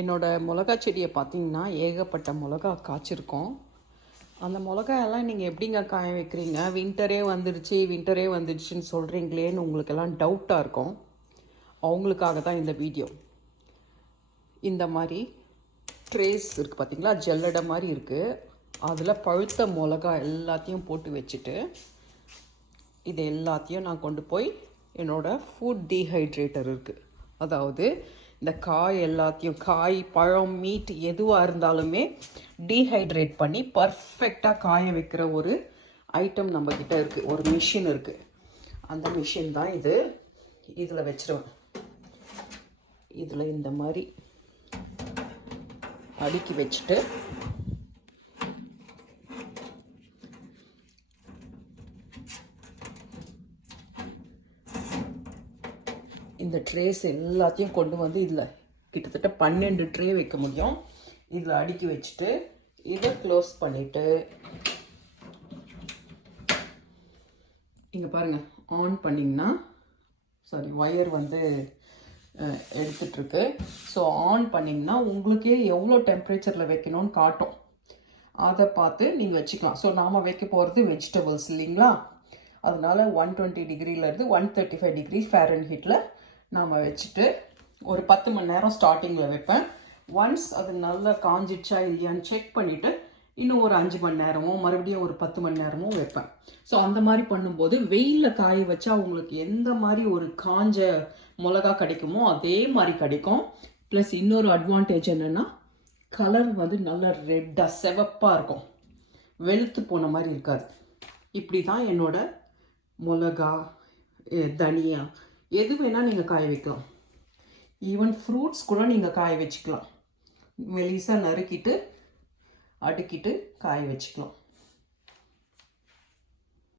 என்னோட மிளகா செடியை பார்த்தீங்கன்னா ஏகப்பட்ட மிளகா காய்ச்சிருக்கோம். அந்த மிளகாயெல்லாம் நீங்கள் எப்படிங்க காய வைக்கிறீங்க? வின்டரே வந்துடுச்சு வின்டரே வந்துடுச்சுன்னு சொல்கிறீங்களேன்னு உங்களுக்கெல்லாம் டவுட்டாக இருக்கும். அவங்களுக்காக தான் இந்த வீடியோ இந்த மாதிரி ட்ரேஸ் இருக்குது பார்த்தீங்களா? ஜல்லடை மாதிரி இருக்குது அதில் பழுத்த மிளகா எல்லாத்தையும் போட்டு வச்சுட்டு இது எல்லாத்தையும் நான் கொண்டு போய் என்னோடய ஃபுட் டீஹைட்ரேட்டர் இருக்குது அதாவது இந்த காய் எல்லாத்தையும் காய் பழம் மீட் எதுவாக இருந்தாலுமே டீஹைட்ரேட் பண்ணி பர்ஃபெக்டாக காய வைக்கிற ஒரு ஐட்டம் நம்மக்கிட்ட இருக்குது ஒரு மிஷின் இருக்குது அந்த மிஷின் தான் இது. இதில் வச்சிருவேன். இதில் இந்த மாதிரி அடுக்கி வச்சுட்டு இந்த ட்ரேஸ் எல்லாத்தையும் கொண்டு வந்து இதில் கிட்டத்தட்ட பன்னெண்டு ட்ரே வைக்க முடியும். இதில் அடுக்கி வச்சுட்டு இதை க்ளோஸ் பண்ணிவிட்டு இங்கே பாருங்கள் ஆன் பண்ணிங்கன்னா சாரி ஒயர் வந்து எடுத்துட்ருக்கு ஸோ ஆன் பண்ணிங்கன்னா உங்களுக்கே எவ்வளோ டெம்பரேச்சரில் வைக்கணும்னு காட்டும். அதை பார்த்து நீங்கள் வச்சுக்கலாம். ஸோ நாம் வைக்க போகிறது வெஜிடபிள்ஸ் இல்லைங்களா? அதனால் ஒன் டுவெண்ட்டி டிகிரிலேருந்து ஒன் தேர்ட்டி ஃபைவ் டிகிரி ஃபேரன் ஹீட்டில் நாம் வச்சுட்டு ஒரு பத்து மணி நேரம் ஸ்டார்டிங்கில் வைப்பேன். ஒன்ஸ் அது நல்லா காஞ்சிடுச்சா இல்லையான்னு செக் பண்ணிவிட்டு இன்னும் ஒரு அஞ்சு மணி நேரமோ மறுபடியும் ஒரு பத்து மணி நேரமோ வைப்பேன். ஸோ அந்த மாதிரி பண்ணும்போது வெயிலில் காய வச்சா உங்களுக்கு எந்த மாதிரி ஒரு காஞ்ச மிளகா கிடைக்குமோ அதே மாதிரி கிடைக்கும். ப்ளஸ் இன்னொரு அட்வான்டேஜ் என்னென்னா கலர் வந்து நல்லா ரெட்டாக செவப்பாக இருக்கும். வெளுத்து போன மாதிரி இருக்காது. இப்படி தான் என்னோட மிளகா தனியா எது வேணால் நீங்கள் காய வைக்கலாம். ஈவன் ஃப்ரூட்ஸ் கூட நீங்கள் காய வச்சுக்கலாம். மெலிசாக நறுக்கிட்டு அடுக்கிட்டு காய வச்சுக்கலாம்.